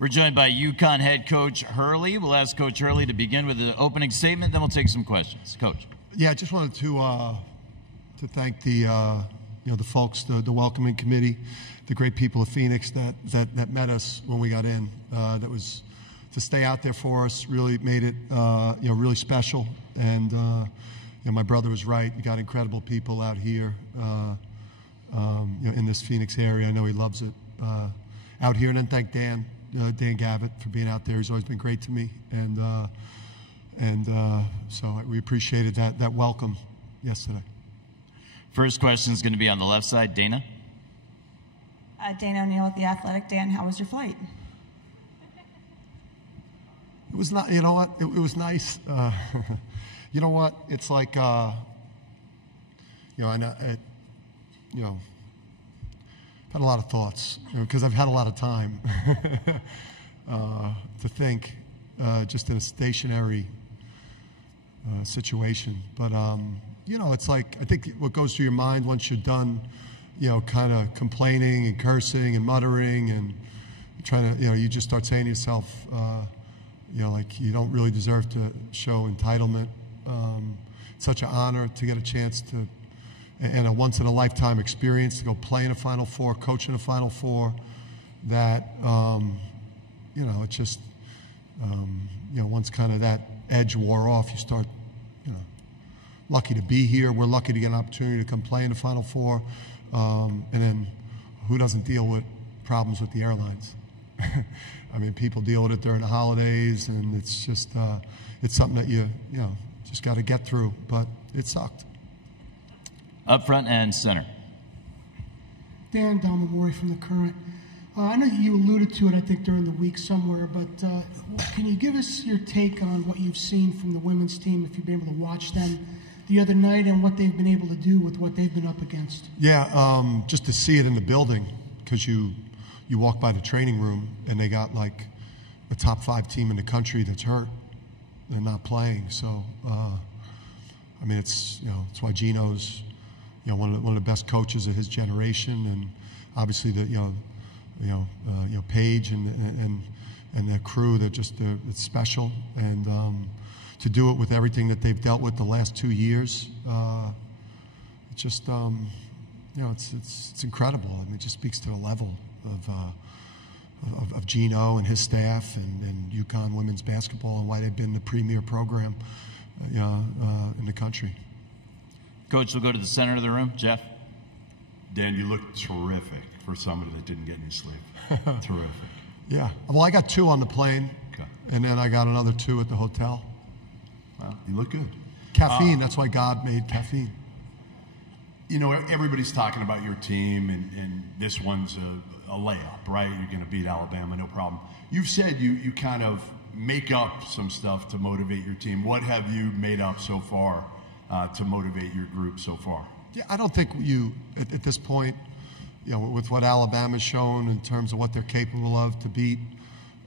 We're joined by UConn head coach Hurley. We'll ask Coach Hurley to begin with an opening statement, then we'll take some questions. Coach. Yeah, I just wanted to thank the the folks, the welcoming committee, the great people of Phoenix that met us when we got in. That was to stay out there for us. Really made it really special. And my brother was right. You got incredible people out here in this Phoenix area. I know he loves it out here. And then thank Dan Gavitt for being out there. He's always been great to me. And so we appreciated that welcome yesterday. First question is going to be on the left side. Dana. Dana O'Neill with The Athletic. Dan, how was your flight? It was not. You know what? It was nice. You know what? It's like I had a lot of thoughts because I've had a lot of time to think, just in a stationary situation. But it's like I think what goes through your mind once you're done, kind of complaining and cursing and muttering and trying to, you just start saying to yourself, like you don't really deserve to show entitlement. It's such an honor to get a chance to, and a once-in-a-lifetime experience to go play in a Final Four, coach in a Final Four, that, it's just, once kind of that edge wore off, you start, lucky to be here. We're lucky to get an opportunity to come play in the Final Four. And then who doesn't deal with problems with the airlines? I mean, people deal with it during the holidays, and it's just, it's something that you just got to get through, but it sucked. Up front and center. Dan Dalmamori from The Current. I know you alluded to it, I think, during the week somewhere, but can you give us your take on what you've seen from the women's team, if you've been able to watch them the other night, and what they've been able to do with what they've been up against? Yeah, just to see it in the building, because you walk by the training room, and they got like a top 5 team in the country that's hurt. They're not playing, so I mean, it's why Gino's one of the best coaches of his generation, and obviously the Paige and their crew. It's special, and to do it with everything that they've dealt with the last 2 years, it's just it's incredible. I mean, it just speaks to the level of Gino and his staff and UConn women's basketball, and why they've been the premier program in the country. Coach, we'll go to the center of the room. Jeff. Dan, you look terrific for somebody that didn't get any sleep. Terrific. Yeah. Well, I got 2 on the plane, okay, and then I got another 2 at the hotel. Well, you look good. Caffeine. That's why God made caffeine. Everybody's talking about your team, and this one's a layup, right? You're going to beat Alabama, no problem. You've said you kind of make up some stuff to motivate your team. What have you made up so far to motivate your group so far? Yeah, I don't think at this point, with what Alabama's shown in terms of what they're capable of, to beat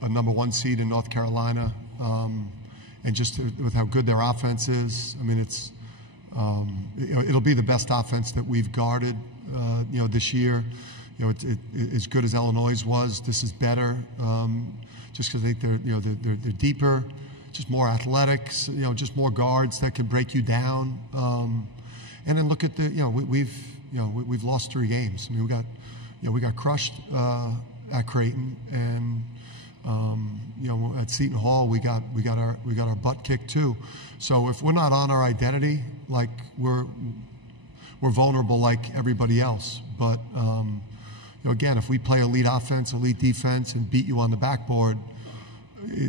a #1 seed in North Carolina, and just with how good their offense is. I mean, it's it'll be the best offense that we've guarded, this year. As good as Illinois was, this is better, just because I think they're deeper, just more athletic, just more guards that can break you down. And then look at we've lost 3 games. I mean, we got crushed at Creighton, and at Seton Hall we got our butt kicked too. So if we're not on our identity, like we're vulnerable like everybody else. But again, if we play elite offense, elite defense, and beat you on the backboard,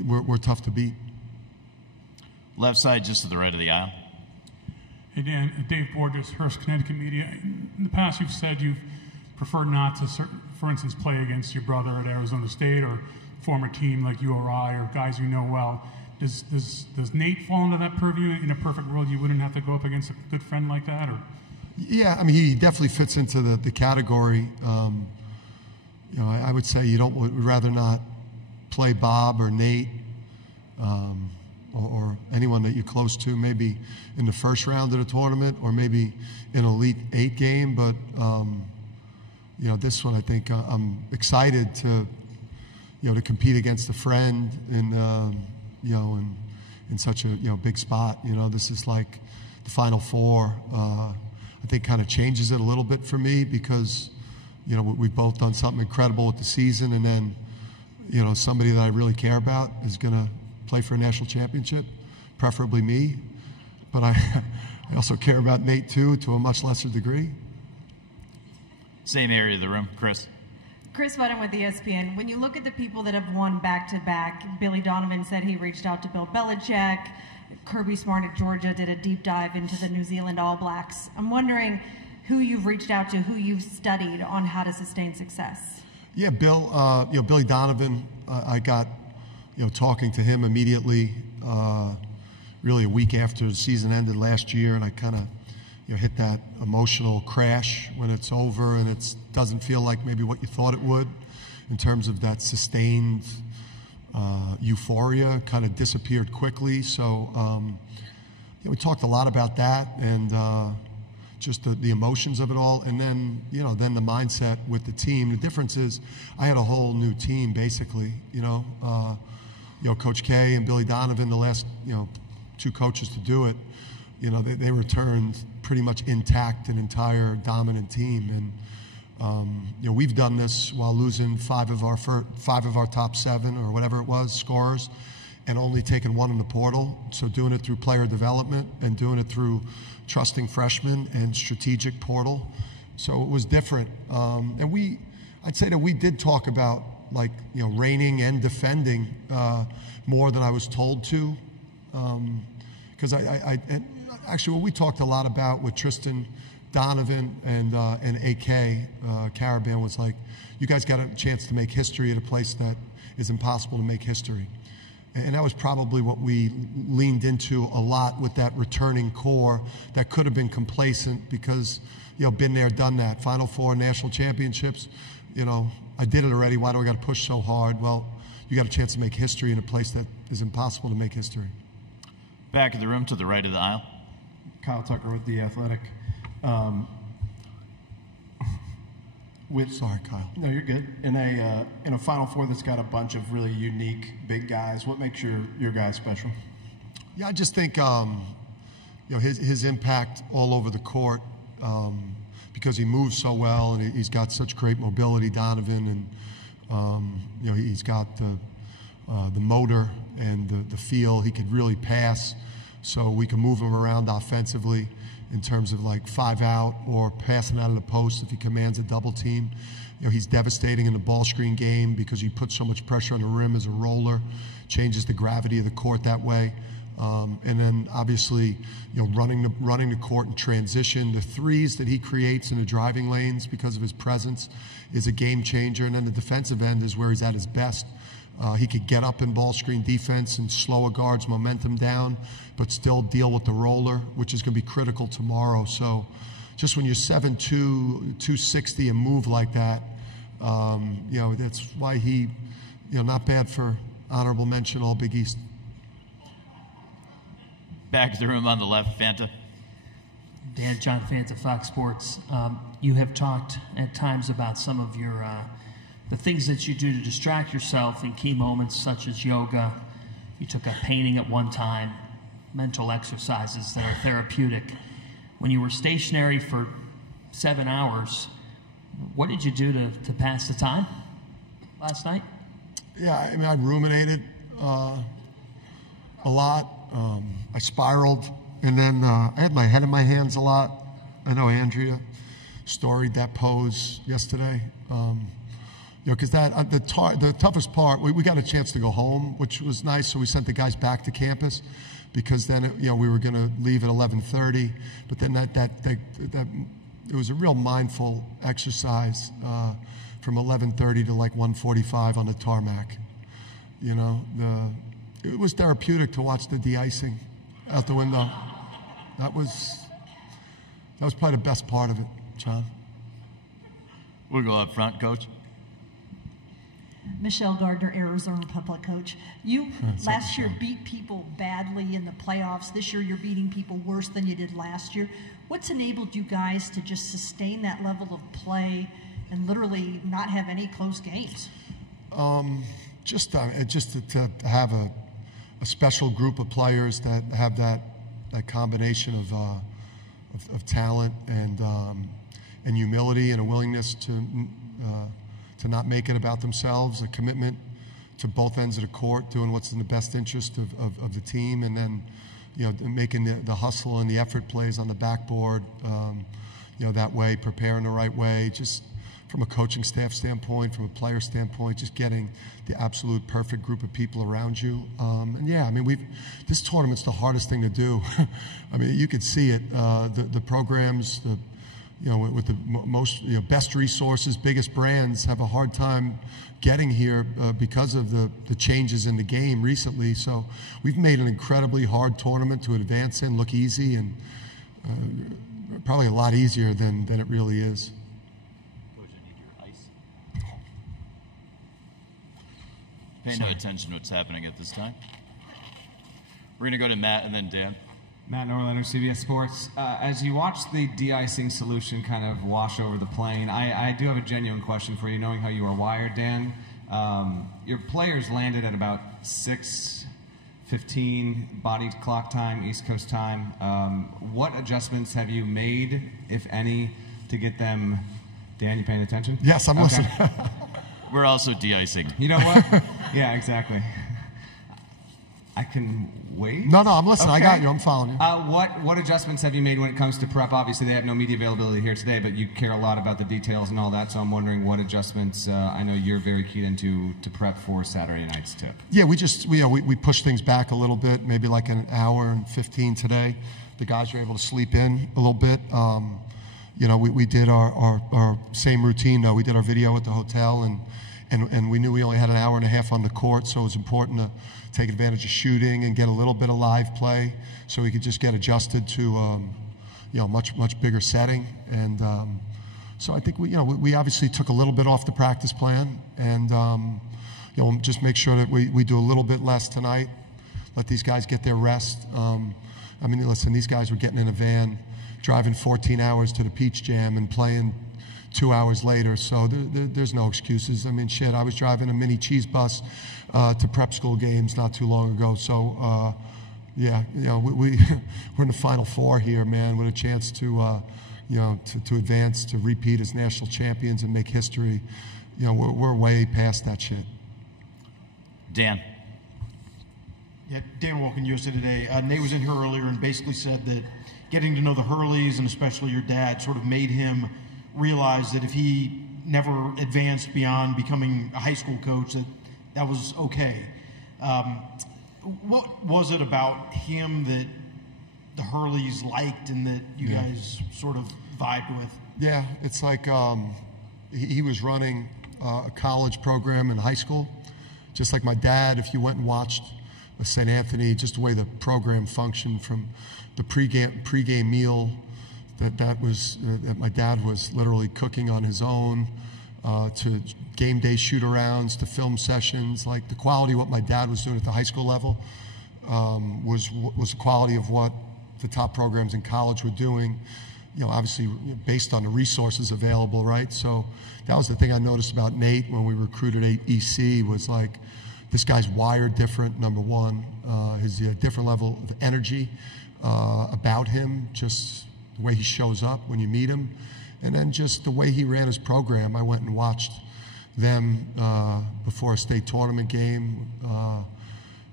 we're tough to beat. Left side, just to the right of the aisle. Hey Dan, Dave Borges, Hearst, Connecticut Media. In the past, you've said you've preferred not to, for instance, play against your brother at Arizona State or former team like URI or guys you know well. Does Nate fall into that purview? In a perfect world, you wouldn't have to go up against a good friend like that, or? Yeah, I mean, he definitely fits into the category. I would say would rather not play Bob or Nate. Or anyone that you're close to, maybe in the first round of the tournament, or maybe in an Elite 8 game. But this one, I think I'm excited to to compete against a friend in such a big spot. This is like the Final Four. I think kind of changes it a little bit for me because we've both done something incredible with the season, and then somebody that I really care about is going to play for a national championship, preferably me. But I also care about Nate too, to a much lesser degree. Same area of the room, Chris. Chris Budden with ESPN. When you look at the people that have won back-to-back, Billy Donovan said he reached out to Bill Belichick. Kirby Smart at Georgia did a deep dive into the New Zealand All Blacks. I'm wondering who you've reached out to, who you've studied on how to sustain success. Yeah, Bill. Billy Donovan. I got talking to him immediately. Really a week after the season ended last year, and I kind of hit that emotional crash when it's over and it doesn't feel like maybe what you thought it would in terms of that sustained euphoria kind of disappeared quickly. So we talked a lot about that and just the emotions of it all, and then then the mindset with the team. The difference is I had a whole new team basically. Coach K and Billy Donovan, the last two coaches to do it. They returned pretty much intact an entire dominant team, and we've done this while losing five of our top 7 or whatever it was scorers, and only taking 1 in the portal. So doing it through player development and doing it through trusting freshmen and strategic portal. So it was different, and I'd say that we did talk about reigning and defending more than I was told to, because actually, what we talked a lot about with Tristan, Donovan, and AK Caravan was you guys got a chance to make history at a place that is impossible to make history. And that was probably what we leaned into a lot with that returning core that could have been complacent because, been there, done that. Final Four, national championships, I did it already. Why do I got to push so hard? Well, you got a chance to make history in a place that is impossible to make history. Back of the room to the right of the aisle. Kyle Tucker with The Athletic. Sorry, Kyle. No, you're good. In a Final Four that's got a bunch of really unique big guys, what makes your guys special? Yeah, I just think his impact all over the court because he moves so well and he's got such great mobility, Donovan, and he's got the motor and the feel. He could really pass, so we can move him around offensively in terms of 5 out or passing out of the post if he commands a double team. He's devastating in the ball screen game because he puts so much pressure on the rim as a roller, changes the gravity of the court that way. And then obviously, running the court in transition, the threes that he creates in the driving lanes because of his presence is a game changer. And then the defensive end is where he's at his best. He could get up in ball screen defense and slow a guard's momentum down, but still deal with the roller, which is going to be critical tomorrow. So just when you're 7'2", 260 and move like that, that's why he, not bad for honorable mention all Big East. Back of the room on the left, Fanta. Dan, John Fanta, Fox Sports. You have talked at times about some of your the things that you do to distract yourself in key moments, such as yoga. You took up painting at one time, mental exercises that are therapeutic. When you were stationary for 7 hours, what did you do to pass the time last night? Yeah, I ruminated a lot. I spiraled, and then I had my head in my hands a lot. I know Andrea storied that pose yesterday. Because the toughest part, we got a chance to go home, which was nice. So we sent the guys back to campus, because then we were going to leave at 11:30. But then it was a real mindful exercise from 11:30 to 1:45 on the tarmac. It was therapeutic to watch the de-icing out the window. That was probably the best part of it, John. We'll go up front, Coach. Michelle Gardner, Arizona Public Coach. You last year beat people badly in the playoffs. This year you're beating people worse than you did last year. What's enabled you guys to just sustain that level of play and literally not have any close games? just to have a special group of players that have that combination of talent and humility and a willingness to not make it about themselves, a commitment to both ends of the court, doing what's in the best interest of the team, and then making the hustle and the effort plays on the backboard, that way, preparing the right way, just from a coaching staff standpoint, from a player standpoint, just getting the absolute perfect group of people around you. This tournament's the hardest thing to do. I mean, you could see it. The programs, with the most best resources, biggest brands have a hard time getting here because of the changes in the game recently. So we've made an incredibly hard tournament to advance in, look easy, and probably a lot easier than it really is. Pay no attention to what's happening at this time. We're going to go to Matt and then Dan. Matt Norlander, CBS Sports. As you watch the de-icing solution kind of wash over the plane, I do have a genuine question for you, knowing how you are wired, Dan. Your players landed at about 6:15 body clock time, East Coast time. What adjustments have you made, if any, to get them? Dan, you paying attention? Yes, I'm listening. We're also de-icing. You know what? Yeah, exactly. I can wait? No, I'm listening. Okay. I got you. I'm following you. What adjustments have you made when it comes to prep? Obviously, they have no media availability here today, but you care a lot about the details and all that, so I'm wondering what adjustments I know you're very keyed into to prep for Saturday night's tip. Yeah, we pushed things back a little bit, maybe like an hour and 15 today. The guys were able to sleep in a little bit. We did our same routine, though. We did our video at the hotel, and we knew we only had an hour and a half on the court, so it was important to take advantage of shooting and get a little bit of live play so we could just get adjusted to much bigger setting. And so I think we obviously took a little bit off the practice plan, and just make sure that we do a little bit less tonight, let these guys get their rest. Listen, these guys were getting in a van, driving 14 hours to the Peach Jam and playing 2 hours later, so there's no excuses. I mean, shit, I was driving a mini cheese bus to prep school games not too long ago, so we're in the Final Four here, man, with a chance to advance, to repeat as national champions and make history. We're way past that shit. Dan. Yeah, Dan Wolken, USA Today. Nate was in here earlier and basically said that getting to know the Hurleys and especially your dad sort of made him realize that if he never advanced beyond becoming a high school coach, that was okay. What was it about him that the Hurleys liked and that you guys sort of vibed with? Yeah, it's like he was running a college program in high school, just like my dad. If you went and watched St. Anthony, just the way the program functioned, from the pregame meal that my dad was literally cooking on his own, to game day shoot-arounds, to film sessions. Like, the quality of what my dad was doing at the high school level was the quality of what the top programs in college were doing, obviously based on the resources available, right? So that was the thing I noticed about Nate when we recruited EC, was like, this guy's wired different, number one. His different level of energy about him, just the way he shows up when you meet him, and then just the way he ran his program. I went and watched them before a state tournament game,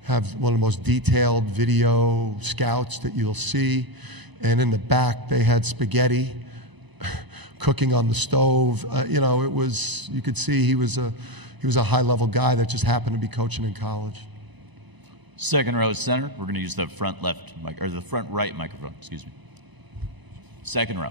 have one of the most detailed video scouts that you'll see, and in the back they had spaghetti cooking on the stove. It was, you could see he was a high-level guy that just happened to be coaching in college. Second row center. We're going to use the front left mic, or the front right microphone. Excuse me. Second row.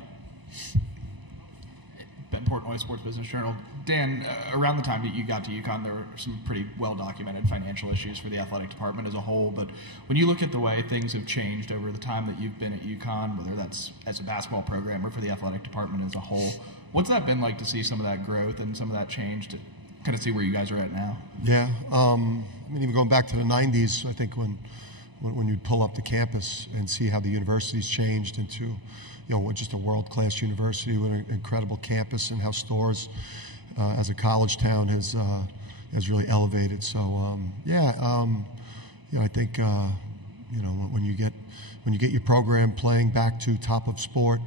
Ben Portnoy, Sports Business Journal. Dan, around the time that you got to UConn, there were some pretty well-documented financial issues for the athletic department as a whole. But when you look at the way things have changed over the time that you've been at UConn, whether that's as a basketball program or for the athletic department as a whole, what's that been like to see some of that growth and some of that change to kind of see where you guys are at now? Yeah, even going back to the 90s, I think when you'd pull up the campus and see how the university's changed into, just a world-class university with an incredible campus, and how Storrs, as a college town, has has really elevated. So I think when you get your program playing back to top of sport,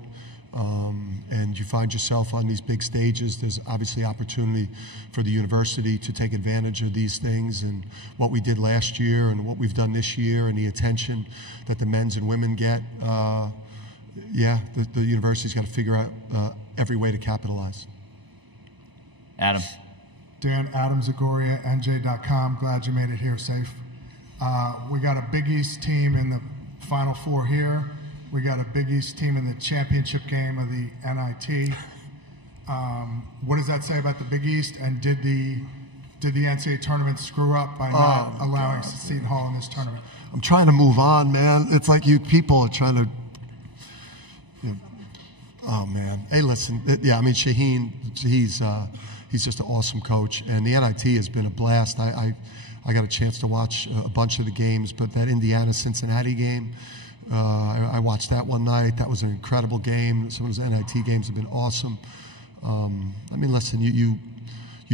and you find yourself on these big stages, there's obviously opportunity for the university to take advantage of these things, and what we did last year and what we've done this year and the attention that the men's and women get. The university's got to figure out every way to capitalize. Adam. Dan, Adam Zagoria, NJ.com. Glad you made it here safe. We got a Big East team in the Final Four here. We got a Big East team in the championship game of the NIT. What does that say about the Big East? And did the NCAA tournament screw up by not allowing Seton Hall in this tournament? I'm trying to move on, man. It's like you people are trying to. Oh man. Hey, listen. Shaheen, he's just an awesome coach, and the NIT has been a blast. I got a chance to watch a bunch of the games, but that Indiana-Cincinnati game, I watched that one night. That was an incredible game. Some of those NIT games have been awesome. Listen, you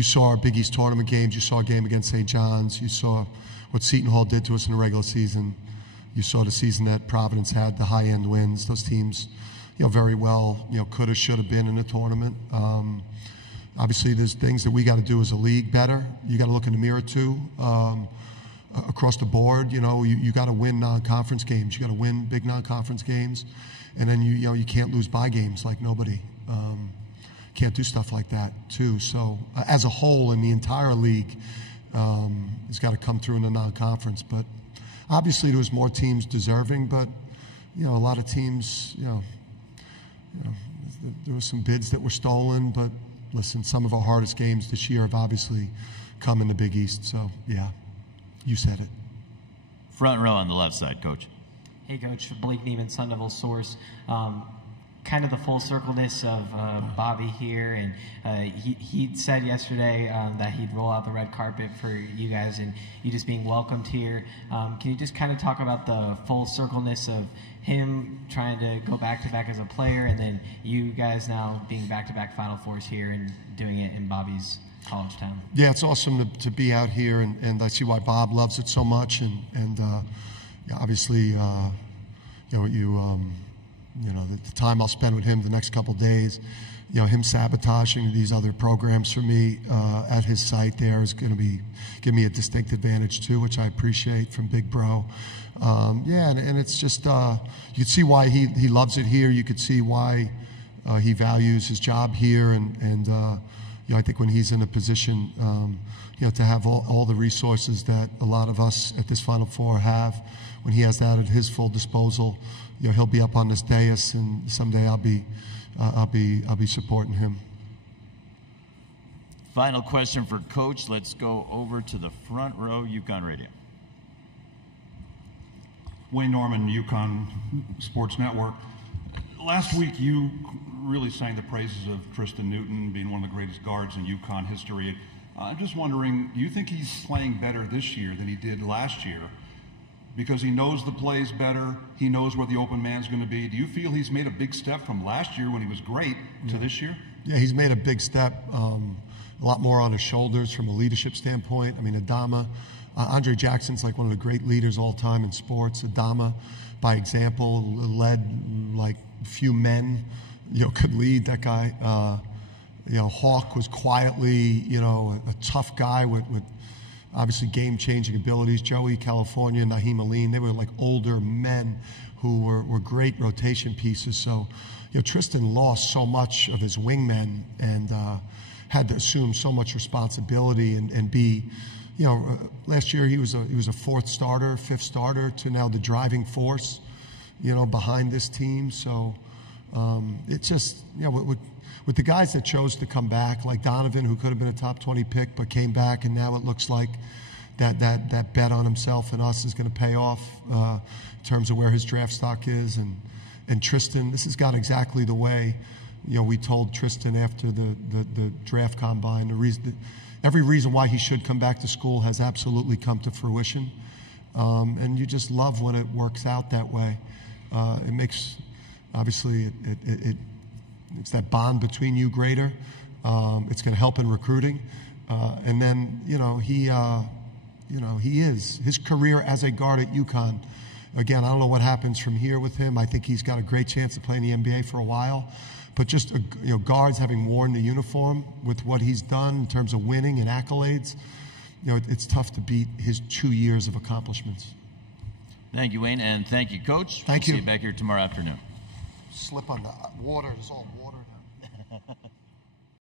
saw our Big East tournament games. You saw a game against St. John's. You saw what Seton Hall did to us in the regular season. You saw the season that Providence had, the high-end wins. Those teams, very well, could have, should have been in the tournament. Obviously, there's things that we got to do as a league better. You got to look in the mirror too. Across the board, you got to win non-conference games. You got to win big non-conference games, and then you can't lose bye games like nobody. Can't do stuff like that too. So as a whole, in the entire league, it's got to come through in the non-conference. But obviously, there was more teams deserving. But a lot of teams, there were some bids that were stolen. But listen, some of our hardest games this year have obviously come in the Big East. So yeah. You said it. Front row on the left side, Coach. Hey, Coach. Blake Neiman, Sun Devil Source. Kind of the full circleness of Bobby here, and he said yesterday that he'd roll out the red carpet for you guys, and you just being welcomed here. Can you just kind of talk about the full circleness of him trying to go back-to-back as a player, and then you guys now being back-to-back Final Fours here and doing it in Bobby's college town? Yeah, it's awesome to be out here, and I see why Bob loves it so much, and obviously, the time I'll spend with him the next couple days, him sabotaging these other programs for me at his site there is going to give me a distinct advantage too, which I appreciate from Big Bro. And it's just you could see why he loves it here. You could see why he values his job here, and I think when he's in a position, to have all the resources that a lot of us at this Final Four have, when he has that at his full disposal, he'll be up on this dais, and someday I'll be supporting him. Final question for Coach. Let's go over to the front row, UConn Radio. Wayne Norman, UConn Sports Network. Last week, you really sang the praises of Tristan Newton being one of the greatest guards in UConn history. I'm just wondering, do you think he's playing better this year than he did last year? Because he knows the plays better, he knows where the open man's going to be. Do you feel he's made a big step from last year when he was great to this year? Yeah, he's made a big step, a lot more on his shoulders from a leadership standpoint. Adama, Andre Jackson's like one of the great leaders all time in sports. Adama, by example, led like few men, could lead. That guy, Hawk was quietly, a tough guy with obviously game-changing abilities. Joey California, Naheem Aline, they were like older men who were great rotation pieces. So, Tristan lost so much of his wingmen and had to assume so much responsibility and be, last year he was a fourth starter, fifth starter to now the driving force, behind this team. So it's just, with the guys that chose to come back, like Donovan, who could have been a top 20 pick but came back, and now it looks like that bet on himself and us is going to pay off in terms of where his draft stock is. And Tristan, this has gone exactly the way we told Tristan after the draft combine. Every reason why he should come back to school has absolutely come to fruition, and you just love when it works out that way. It makes, obviously, it's that bond between you greater. It's going to help in recruiting. And then, he is. His career as a guard at UConn, again, I don't know what happens from here with him. I think he's got a great chance to play in the NBA for a while. But just, guards having worn the uniform with what he's done in terms of winning and accolades, it's tough to beat his 2 years of accomplishments. Thank you, Wayne, and thank you, Coach. Thank you. See you back here tomorrow afternoon. Slip on the water. There's all water now.